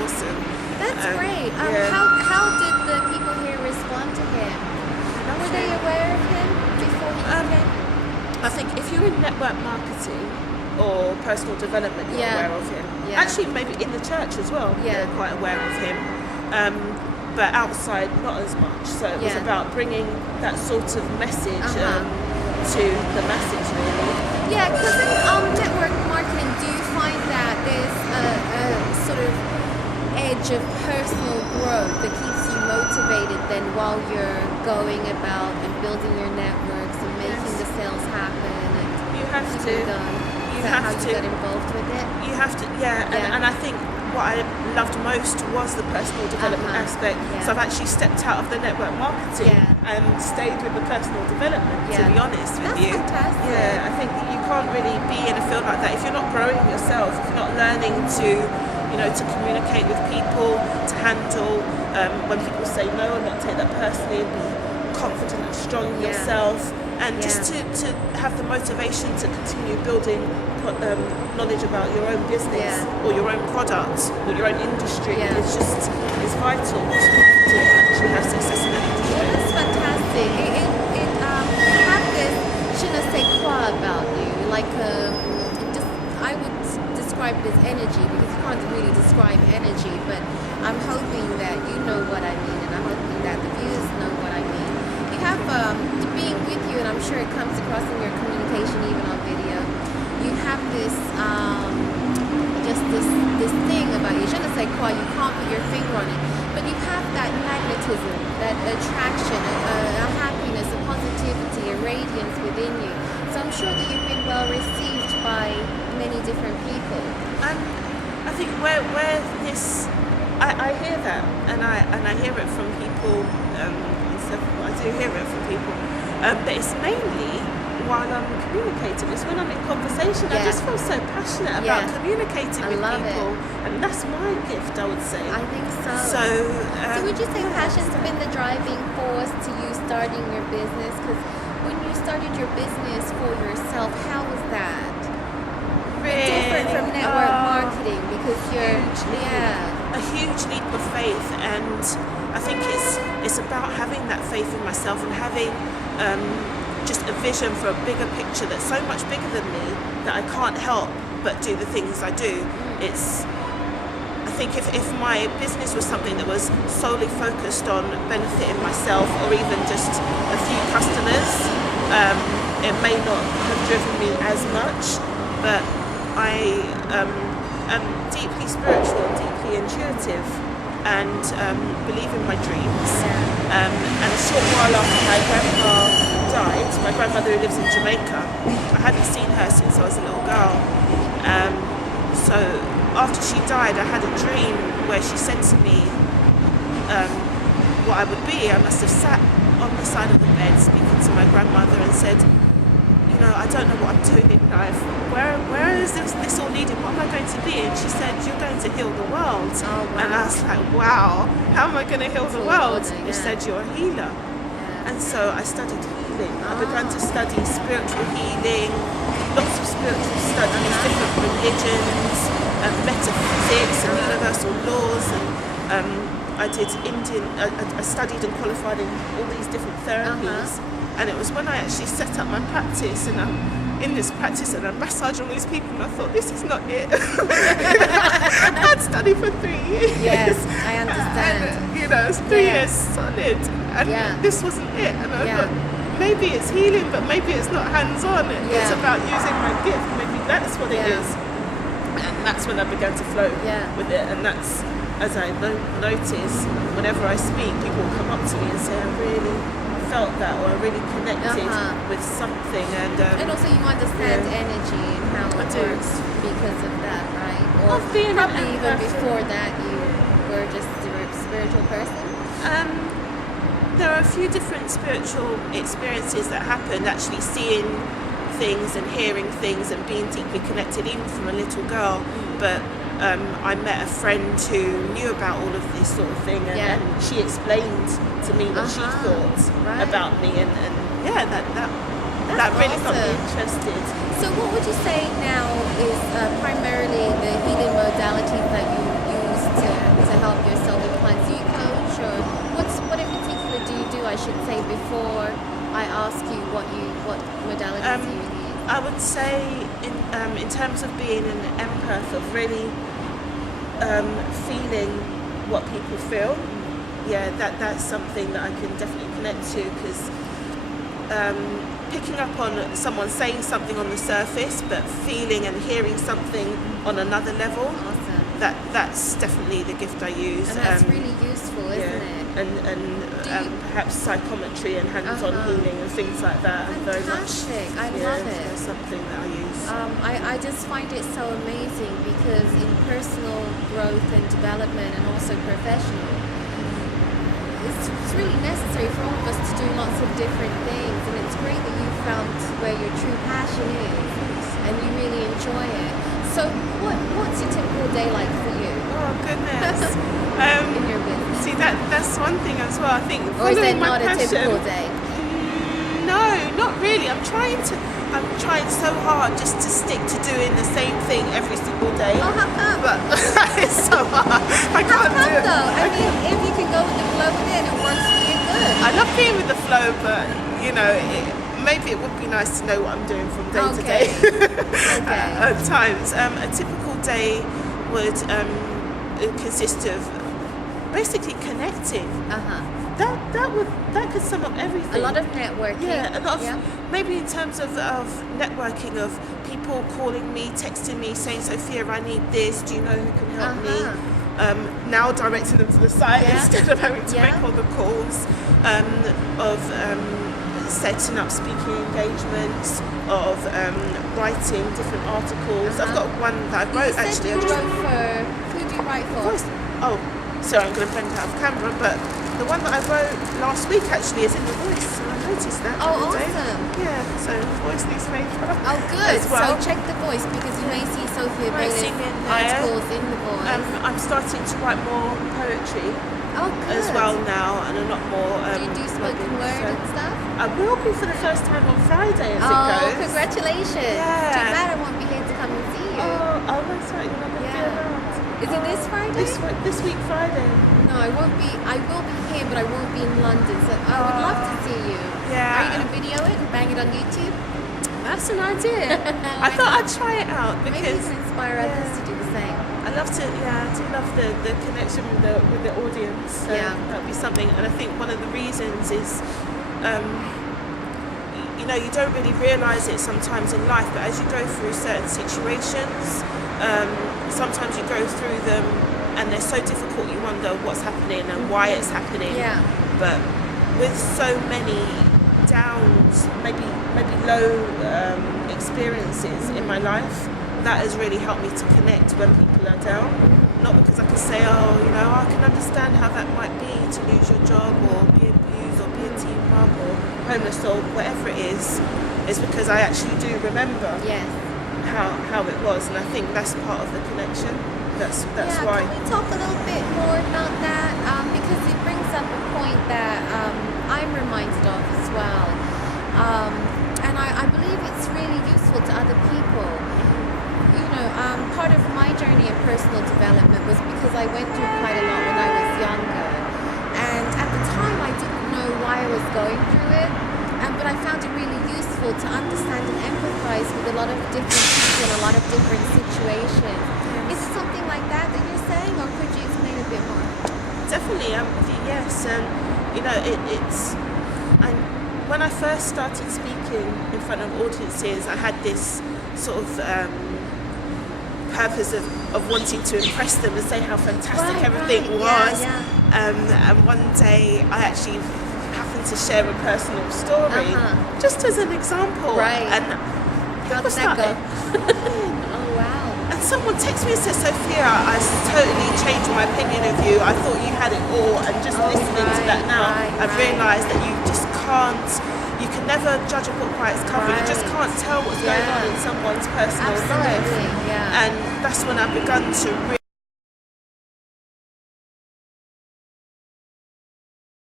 awesome. That's great. Yeah. How did the people here respond to him? Were they aware of him before he came? I think if you're in network marketing or personal development, you're Yeah. aware of him. Yeah. Actually, maybe in the church as well, Yeah. they're quite aware of him. But outside, not as much. So it was Yeah. about bringing that sort of message to the masses, really. Yeah, because in network marketing, do you find that there's a sort of edge of personal growth that keeps you motivated then while you're going about and building your networks and making the sales happen and You have to. keeping going? You Is that have how to. you got involved with it? You have to, yeah. Yeah. And I think what I loved most was the personal development aspect. Yeah. So I've actually stepped out of the network marketing and stayed with the personal development, to be honest with That's you. fantastic. Yeah, I think that you can't really be in a field like that if you're not growing yourself, if you're not learning to, to communicate with people, to handle when people say no and not take that personally and be confident and strong in yourself, and just to have the motivation to continue building knowledge about your own business or your own product or your own industry. It's vital to actually have success in that industry. Well, that's fantastic. It have this je ne sais quoi about you, like I would describe it as energy because you can't really describe energy, but I'm hoping that you know what I mean, and I'm hoping that the viewers know what I mean. You have being with you, and I'm sure it comes across in your communication, even on video. You have this just this thing about you. Je ne sais quoi. You can't put your finger on it, but you have that magnetism, that attraction, a happiness, a positivity, a radiance within you. So I'm sure that you've been well received by many different people. I think where this, I hear that, and I hear it from people. I do hear it from people, but it's mainly while I'm communicating. It's when I'm in conversation. I just feel so passionate about communicating with people, and that's my gift, I would say. I think so. So would you say passion's been the driving force to you starting your business? Because when you started your business for yourself, how was that? Really? Different from network marketing because you're a huge leap of faith, and I think it's about having that faith in myself and having just a vision for a bigger picture that's so much bigger than me that I can't help but do the things I do. I think if my business was something that was solely focused on benefiting myself or even just a few customers, it may not have driven me as much, but I am deeply spiritual, deeply intuitive, and believe in my dreams. And a short while after my grandma died, my grandmother who lives in Jamaica, I hadn't seen her since I was a little girl. So after she died, I had a dream where she said to me what I would be. I must have sat on the side of the bed speaking to my grandmother and said, I don't know what I'm doing in life. Where is this all leading? What am I going to be? And she said, you're going to heal the world. Oh, wow. And I was like, wow, how am I going to heal the world? You said you're a healer. And so I studied healing. I began to study spiritual healing, lots of spiritual studies, different religions, metaphysics and universal laws, and I studied and qualified in all these different therapies. And it was when I actually set up my practice, and I'm in this practice and I massage all these people, and I thought, this is not it. I'd studied for 3 years. Yes, I understand. And, it's 3 years solid, and this wasn't it. And I thought, maybe it's healing, but maybe it's not hands-on. It's about using my gift. Maybe that's what it is. And that's when I began to flow with it. And that's, as I notice, whenever I speak, people come up to me and say, I really felt that, or I really connected with something. And also you understand energy and how it works because of that, right? Or being probably even before that you were just a spiritual person? There are a few different spiritual experiences that happened, actually seeing things and hearing things and being deeply connected even from a little girl. But I met a friend who knew about all of this sort of thing, and she explained to me what she thought about me, and that really got me interested. So what would you say now is primarily the healing modalities that you use to terms of being an empath, of really feeling what people feel, yeah, that's something that I can definitely connect to, because picking up on someone saying something on the surface, but feeling and hearing something on another level, Awesome. that's definitely the gift I use. And that's really useful, isn't it? And perhaps psychometry and hands-on healing and things like that. Fantastic. I love it. That's something that I use. I just find it so amazing, because in personal growth and development, and also professional, it's really necessary for all of us to do lots of different things, and it's great that you found where your true passion is and you really enjoy it. So what's your typical day like for you? Oh goodness. In your business? See, that's one thing as well. I think Or is it following my not a passion, typical day? No, not really. I'm trying so hard just to stick to doing the same thing every single day. Oh, how come? But it's so hard. I How can't do come it. though? I mean, if you can go with the flow with it and it works for you, good. I love being with the flow, but maybe it would be nice to know what I'm doing from day to day. Okay. At times, a typical day would consist of basically connecting. That could sum up everything. A lot of networking. Yeah, a lot of, maybe in terms of networking, of people calling me, texting me, saying, Sophia, I need this, do you know who can help me? Now directing them to the site instead of having to make all the calls, of setting up speaking engagements, of writing different articles. I've got one that I wrote actually. You wrote for, who do you write for? Oh, sorry, I'm going to blend it out of camera, but the one that I wrote last week actually is in The Voice, so I noticed that. Oh, the other day. awesome. Yeah, so The Voice newspaper. Oh, good. As well. So check The Voice, because you may see Sophia Might Bailey see me in there. articles in The Voice. I'm starting to write more poetry Oh, good. as well now, and a lot more. Do you do spoken blogging, word so and stuff? I will be for the first time on Friday as it Oh, goes. congratulations. Yeah. Too bad I won't be here to come and see you. Oh, that's right, you're not going to be around. Is it this Friday? This week Friday. No, I won't be. I will be here, but I won't be in London. So I would love to see you. Yeah. Are you going to video it and bang it on YouTube? That's an idea. I thought I'd try it out Maybe you because can inspire others to do the same. I love to. Yeah, I do love the connection with the audience. So that'd be something. And I think one of the reasons is, you don't really realise it sometimes in life, but as you go through certain situations, sometimes you go through them and they're so difficult you wonder what's happening and why it's happening. Yeah. But with so many downs, maybe low experiences in my life, that has really helped me to connect when people are down. Not because I can say, I can understand how that might be to lose your job or be abused or be a teen mum or homeless or whatever it is because I actually do remember how it was, and I think that's part of the connection. That's why. Can we talk a little bit more about that? Because it brings up a point that I'm reminded of as well. And I believe it's really useful to other people. Part of my journey in personal development was because I went through quite a lot when I was younger. And at the time I didn't know why I was going through it. But I found it really useful to understand and empathize with a lot of different people in a lot of different situations. Is it something like that you're saying, or could you explain a bit more? Definitely, yes. It's. And when I first started speaking in front of audiences, I had this sort of purpose of wanting to impress them and say how fantastic everything was. And one day I actually happened to share a personal story, just as an example. Right. And how did that go? Oh, wow. And someone texted me and said, Sophia, I totally changed my opinion of you. I thought you had it all, and just listening to that now, I've realised that you just can't, you can never judge a book by its cover. You just can't tell what's going on in someone's personal life. Yeah. And that's when I've begun to